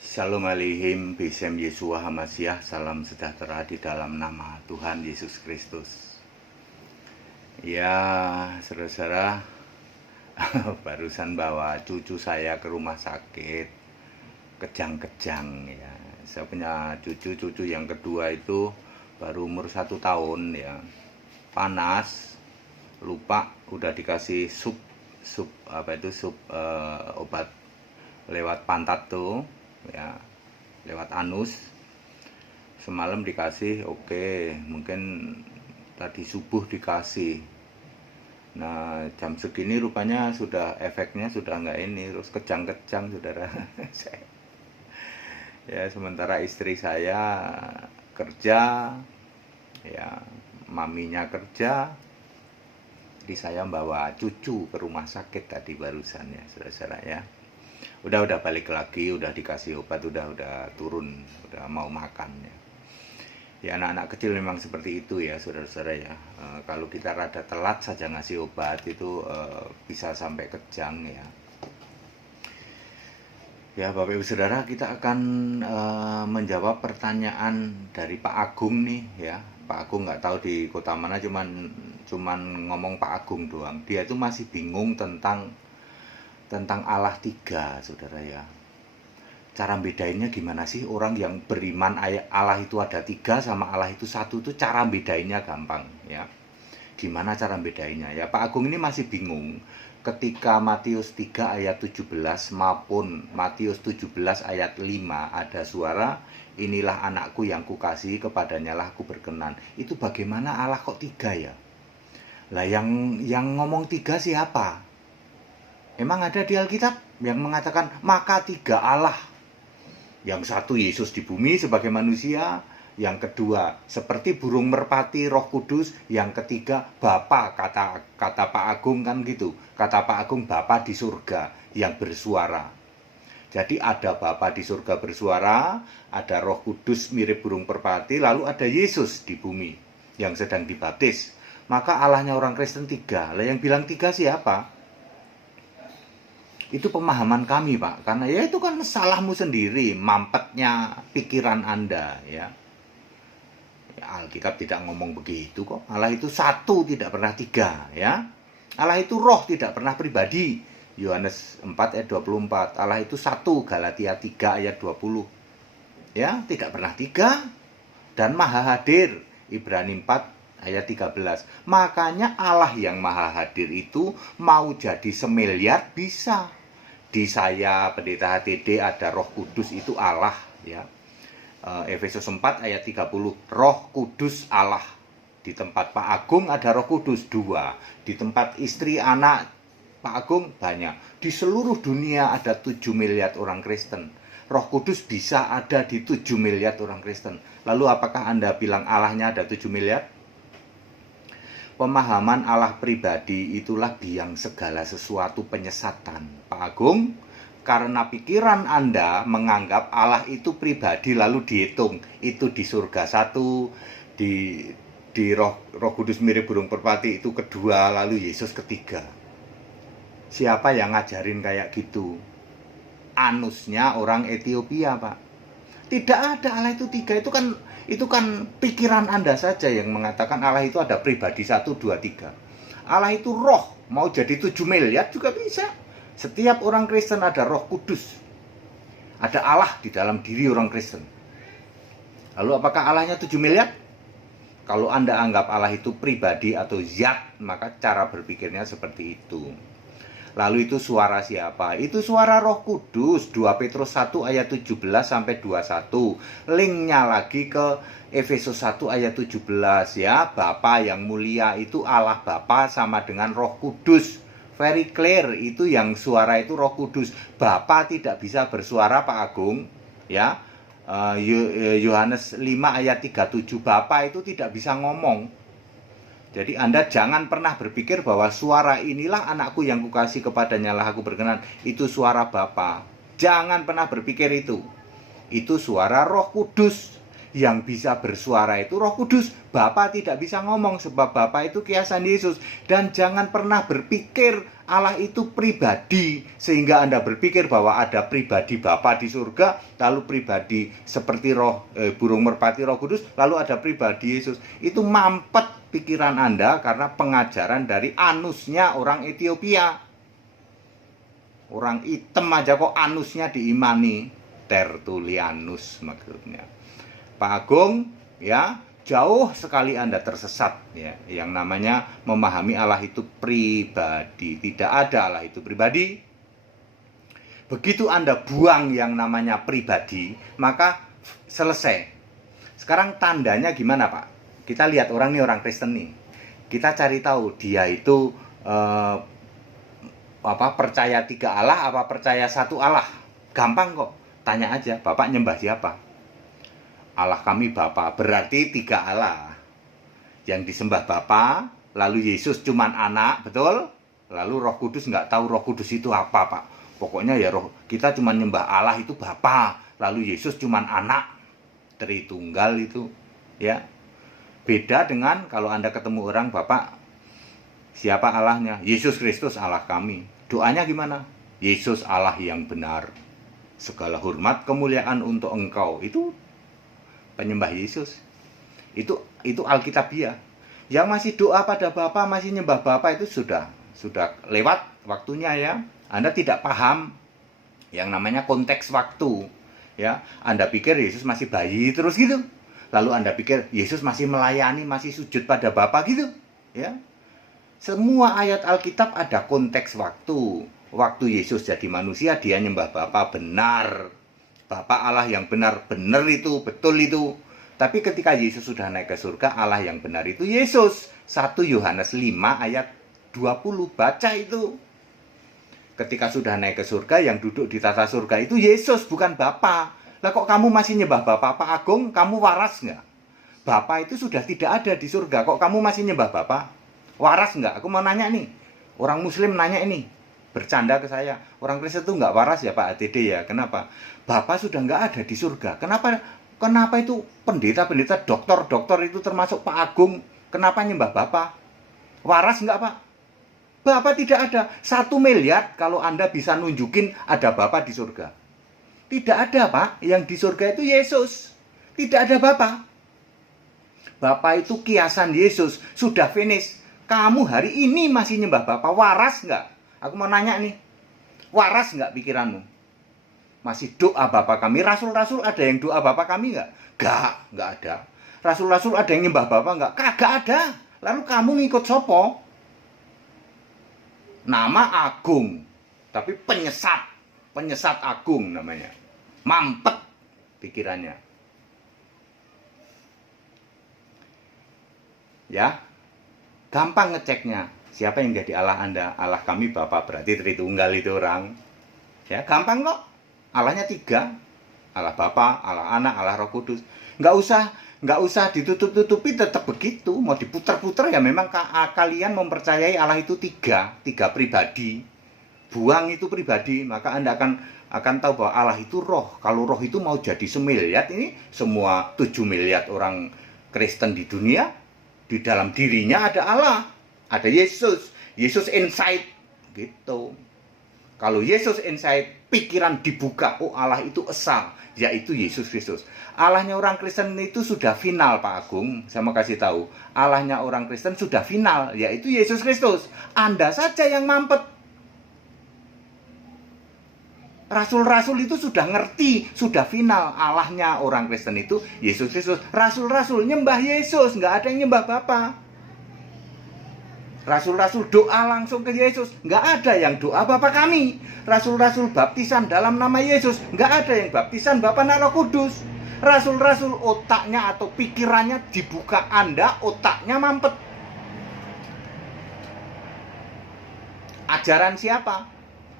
Shalom Aleihim, Besem Yeshua Hamasyah, salam sejahtera di dalam nama Tuhan Yesus Kristus. Ya, saudara-saudara, barusan bawa cucu saya ke rumah sakit, kejang-kejang ya. Saya punya cucu yang kedua itu baru umur 1 tahun ya, panas, lupa udah dikasih sup obat lewat pantat tuh ya, lewat anus. Semalam dikasih, oke, mungkin tadi subuh dikasih. Nah, jam segini rupanya sudah efeknya sudah nggak ini, terus kejang-kejang, saudara. Ya, sementara istri saya kerja, ya, maminya kerja, jadi saya bawa cucu ke rumah sakit tadi barusan ya, saudara-saudara ya. Udah balik lagi, udah dikasih obat, udah turun, udah mau makan ya. Ya, anak-anak kecil memang seperti itu ya, saudara-saudara ya. Kalau kita rada telat saja ngasih obat itu bisa sampai kejang ya. Ya, Bapak Ibu Saudara, kita akan menjawab pertanyaan dari Pak Agung nih ya. Pak Agung nggak tahu di kota mana, cuman ngomong Pak Agung doang. Dia itu masih bingung tentang Allah 3, saudara ya. Cara bedainnya gimana sih? Orang yang beriman Allah itu ada 3 sama Allah itu 1 itu cara bedainnya gampang ya. Gimana cara bedainnya ya? Pak Agung ini masih bingung ketika Matius 3 ayat 17 maupun Matius 17 ayat 5 ada suara, inilah anakku yang kukasihi, kepadanya lah aku berkenan. Itu bagaimana Allah kok 3 ya? Lah yang ngomong 3 siapa? Emang ada di Alkitab yang mengatakan maka 3 Allah? Yang satu Yesus di bumi sebagai manusia, yang kedua seperti burung merpati Roh Kudus, yang ketiga Bapa, kata Pak Agung kan gitu. Kata Pak Agung Bapa di surga yang bersuara. Jadi ada Bapa di surga bersuara, ada Roh Kudus mirip burung merpati, lalu ada Yesus di bumi yang sedang dibaptis. Maka Allahnya orang Kristen 3. Lah yang bilang 3 siapa? Itu pemahaman kami, Pak. Karena ya itu kan salahmu sendiri, mampetnya pikiran Anda ya. Alkitab tidak ngomong begitu kok. Allah itu 1, tidak pernah 3 ya. Allah itu roh, tidak pernah pribadi. Yohanes 4 ayat 24. Allah itu 1, Galatia 3 ayat 20. Ya, tidak pernah 3 dan maha hadir. Ibrani 4 ayat 13. Makanya Allah yang maha hadir itu mau jadi semiliar bisa. Di saya Pendeta HTD ada Roh Kudus, itu Allah ya. Efesus 4 ayat 30, Roh Kudus Allah. Di tempat Pak Agung ada Roh Kudus 2. Di tempat istri anak Pak Agung banyak. Di seluruh dunia ada 7 miliar orang Kristen. Roh Kudus bisa ada di 7 miliar orang Kristen. Lalu apakah Anda bilang Allahnya ada 7 miliar? Pemahaman Allah pribadi itulah biang segala sesuatu penyesatan, Pak Agung. Karena pikiran Anda menganggap Allah itu pribadi lalu dihitung. Itu di surga 1, di Roh Kudus mirip burung merpati itu kedua, lalu Yesus ketiga. Siapa yang ngajarin kayak gitu? Anusnya orang Ethiopia, Pak. Tidak ada Allah itu 3. Itu kan pikiran Anda saja yang mengatakan Allah itu ada pribadi 1, 2, 3. Allah itu roh, mau jadi 7 miliar juga bisa. Setiap orang Kristen ada Roh Kudus. Ada Allah di dalam diri orang Kristen. Lalu apakah Allahnya 7 miliar? Kalau Anda anggap Allah itu pribadi atau zat, maka cara berpikirnya seperti itu. Lalu itu suara siapa? Itu suara Roh Kudus. 2 Petrus 1 ayat 17 sampai 21. Linknya lagi ke Efesus 1 ayat 17 ya. Bapa yang mulia itu Allah Bapa sama dengan Roh Kudus. Very clear, itu yang suara itu Roh Kudus. Bapa tidak bisa bersuara, Pak Agung ya. Yohanes 5 ayat 37, Bapa itu tidak bisa ngomong. Jadi Anda jangan pernah berpikir bahwa suara inilah anakku yang kukasihi, kepadanya lah aku berkenan. Itu suara Bapa. Jangan pernah berpikir itu. Itu suara Roh Kudus. Yang bisa bersuara itu Roh Kudus. Bapa tidak bisa ngomong sebab Bapa itu kiasan Yesus. Dan jangan pernah berpikir Allah itu pribadi sehingga Anda berpikir bahwa ada pribadi Bapa di surga, lalu pribadi seperti burung merpati Roh Kudus, lalu ada pribadi Yesus. Itu mampet pikiran Anda karena pengajaran dari anusnya orang Ethiopia. Orang hitam aja kok anusnya diimani. Tertullianus maksudnya. Pak Agung, ya, jauh sekali Anda tersesat, ya. Yang namanya memahami Allah itu pribadi. Tidak ada Allah itu pribadi. Begitu Anda buang yang namanya pribadi, maka selesai. Sekarang tandanya gimana, Pak? Kita lihat orang nih, orang Kristen nih. Kita cari tahu dia itu percaya 3 Allah apa percaya 1 Allah. Gampang kok. Tanya aja, Bapak nyembah siapa? Allah kami Bapa, berarti 3 Allah. Yang disembah Bapa, lalu Yesus cuman anak, betul? Lalu Roh Kudus nggak tahu Roh Kudus itu apa, Pak. Pokoknya ya kita cuman nyembah Allah itu Bapa, lalu Yesus cuman anak. Tritunggal itu, ya. Beda dengan kalau Anda ketemu orang, Bapak, siapa Allahnya? Yesus Kristus Allah kami. Doanya gimana? Yesus Allah yang benar. Segala hormat kemuliaan untuk Engkau. Itu penyembah Yesus. Itu Alkitabiah. Yang masih doa pada Bapa, masih nyembah Bapa itu sudah lewat waktunya, ya. Anda tidak paham yang namanya konteks waktu, ya. Anda pikir Yesus masih bayi terus gitu. Lalu Anda pikir Yesus masih melayani, masih sujud pada Bapa gitu, ya. Semua ayat Alkitab ada konteks waktu. Waktu Yesus jadi manusia, dia nyembah Bapa benar. Bapa Allah yang benar, benar itu, betul itu. Tapi ketika Yesus sudah naik ke surga, Allah yang benar itu Yesus. 1 Yohanes 5 ayat 20, baca itu. Ketika sudah naik ke surga, yang duduk di tata surga itu Yesus, bukan Bapa. Lah kok kamu masih nyembah Bapa? Pak Agung, kamu waras nggak? Bapa itu sudah tidak ada di surga, kok kamu masih nyembah Bapa? Waras nggak? Aku mau nanya nih. Orang Muslim nanya ini. Bercanda ke saya, orang Kristen itu nggak waras ya Pak ATD ya. Kenapa? Bapak sudah nggak ada di surga. Kenapa itu pendeta-pendeta, dokter itu termasuk Pak Agung, kenapa nyembah Bapak? Waras nggak Pak? Bapak tidak ada. 1 miliar kalau Anda bisa nunjukin ada Bapak di surga. Tidak ada Pak. Yang di surga itu Yesus. Tidak ada Bapak. Bapak itu kiasan Yesus. Sudah finish. Kamu hari ini masih nyembah Bapak. Waras nggak? Aku mau nanya nih, waras nggak pikiranmu? Masih doa Bapa kami? Rasul-rasul ada yang doa Bapa kami nggak? Nggak ada. Rasul-rasul ada yang nyembah Bapa nggak? Kagak ada. Lalu kamu ngikut sopo? Nama Agung, tapi penyesat agung namanya. Mampet pikirannya. Ya, gampang ngeceknya. Siapa yang jadi Allah Anda? Allah kami Bapa, berarti Tritunggal itu orang. Ya, gampang kok. Allahnya 3. Allah Bapa, Allah Anak, Allah Roh Kudus. Nggak usah ditutup-tutupi, tetap begitu. Mau diputar-putar ya memang kalian mempercayai Allah itu 3 pribadi. Buang itu pribadi, maka Anda akan tahu bahwa Allah itu roh. Kalau roh itu mau jadi semiliar, ini semua 7 miliar orang Kristen di dunia, di dalam dirinya ada Allah. Ada Yesus inside gitu. Kalau Yesus inside, pikiran dibuka, oh Allah itu esa, yaitu Yesus Kristus. Allahnya orang Kristen itu sudah final Pak Agung, saya mau kasih tahu. Allahnya orang Kristen sudah final, yaitu Yesus Kristus. Anda saja yang mampet. Rasul-rasul itu sudah ngerti, sudah final. Allahnya orang Kristen itu Yesus Kristus. Rasul-rasul nyembah Yesus, nggak ada yang nyembah Bapa. Rasul-rasul doa langsung ke Yesus, nggak ada yang doa Bapa kami. Rasul-rasul baptisan dalam nama Yesus, nggak ada yang baptisan Bapa dan Roh Kudus. Rasul-rasul otaknya atau pikirannya dibuka, Anda otaknya mampet. Ajaran siapa?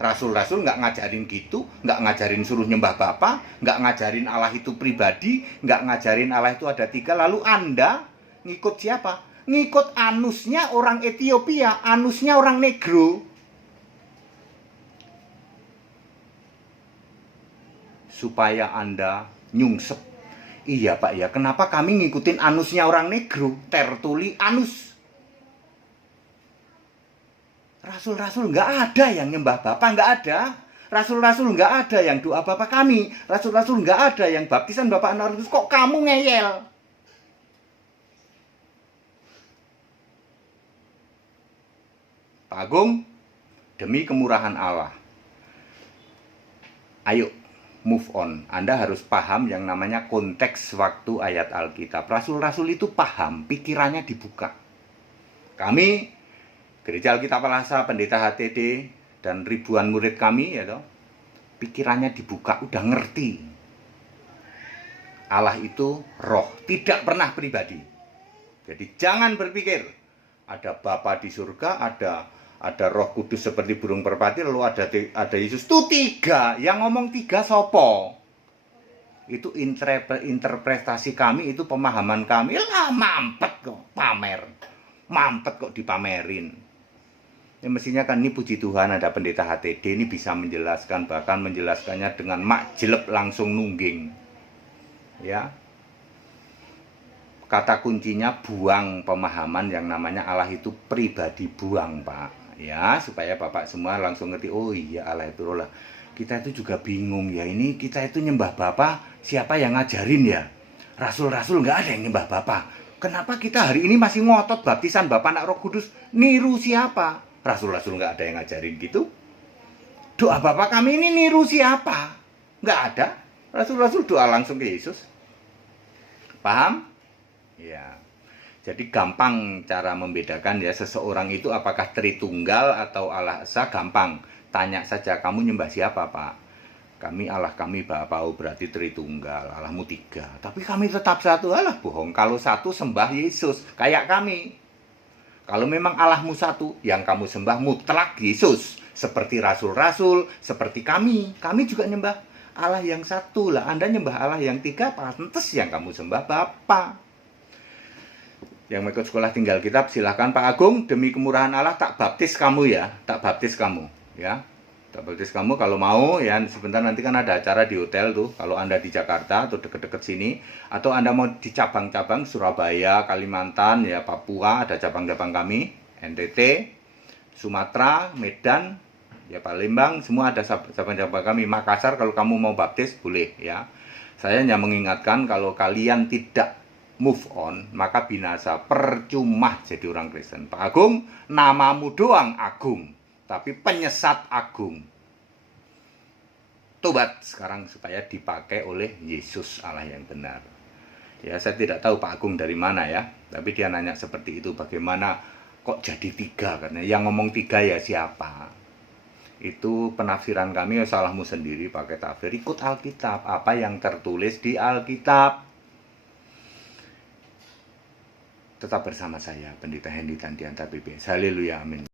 Rasul-rasul nggak ngajarin gitu, nggak ngajarin suruh nyembah Bapa, nggak ngajarin Allah itu pribadi, nggak ngajarin Allah itu ada 3. Lalu Anda ngikut siapa? Ngikut anusnya orang Ethiopia, anusnya orang negro. Supaya Anda nyungsep Iya Pak ya, kenapa kami ngikutin anusnya orang negro, Tertullianus? Rasul-rasul nggak ada yang nyembah Bapa, nggak ada. Rasul-rasul nggak ada yang doa Bapa kami. Rasul-rasul nggak ada yang baptisan Bapa Anak Roh Kudus. Kok kamu ngeyel? Pak Agung, demi kemurahan Allah, ayo move on. Anda harus paham yang namanya konteks waktu ayat Alkitab. Rasul-rasul itu paham, pikirannya dibuka. Kami, Gereja Alkitab Alasa, Pendeta HTD, dan ribuan murid kami, ya toh, pikirannya dibuka, udah ngerti. Allah itu roh, tidak pernah pribadi. Jadi jangan berpikir ada Bapa di surga, ada Roh Kudus seperti burung merpati, lalu ada Yesus. Itu tiga. Yang ngomong tiga sopo? Itu interpretasi kami, itu pemahaman kami. Lah mampet kok pamer. Mampet kok dipamerin. Ya, mestinya kan ini puji Tuhan ada pendeta HTD ini bisa menjelaskan, bahkan menjelaskannya dengan makjelep langsung nungging. Ya. Kata kuncinya buang pemahaman yang namanya Allah itu pribadi, buang Pak. Ya, supaya Bapak semua langsung ngerti, oh iya Allah itu roh lah. Kita itu juga bingung ya, ini kita itu nyembah Bapa, siapa yang ngajarin ya? Rasul-rasul nggak ada yang nyembah Bapa. Kenapa kita hari ini masih ngotot baptisan Bapa Anak Roh Kudus? Niru siapa? Rasul-rasul nggak ada yang ngajarin gitu. Doa Bapa kami ini niru siapa? Nggak ada. Rasul-rasul doa langsung ke Yesus. Paham? Ya. Jadi gampang cara membedakan ya, seseorang itu apakah Tritunggal atau Allah Esa, gampang. Tanya saja, kamu nyembah siapa Pak? Kami Allah kami Bapa, berarti Tritunggal, Allahmu tiga. Tapi kami tetap satu. Alah bohong, kalau satu sembah Yesus, kayak kami. Kalau memang Allahmu satu, yang kamu sembah mutlak Yesus. Seperti rasul-rasul, seperti kami. Kami juga nyembah Allah yang satu. Lah Anda nyembah Allah yang tiga, pantes yang kamu sembah Bapa. Yang mau ikut sekolah tinggal kitab, silahkan Pak Agung, demi kemurahan Allah tak baptis kamu ya. Tak baptis kamu ya. Tak baptis kamu kalau mau ya, sebentar nanti kan ada acara di hotel tuh. Kalau Anda di Jakarta atau deket-deket sini, atau Anda mau di cabang-cabang Surabaya, Kalimantan, ya Papua, ada cabang-cabang kami, NTT, Sumatera, Medan, ya Palembang, semua ada cabang-cabang kami. Makassar kalau kamu mau baptis boleh ya. Saya hanya mengingatkan kalau kalian tidak move on, maka binasa, percuma jadi orang Kristen. Pak Agung, namamu doang Agung, tapi penyesat agung. Tobat sekarang supaya dipakai oleh Yesus Allah yang benar. Ya, saya tidak tahu Pak Agung dari mana ya, tapi dia nanya seperti itu, bagaimana kok jadi tiga, karena yang ngomong tiga ya siapa? Itu penafsiran kami, ya salahmu sendiri pakai tafsir, ikut Alkitab, apa yang tertulis di Alkitab. Tetap bersama saya, Pendeta Hendy Tandianta PBS. Haleluya, amin.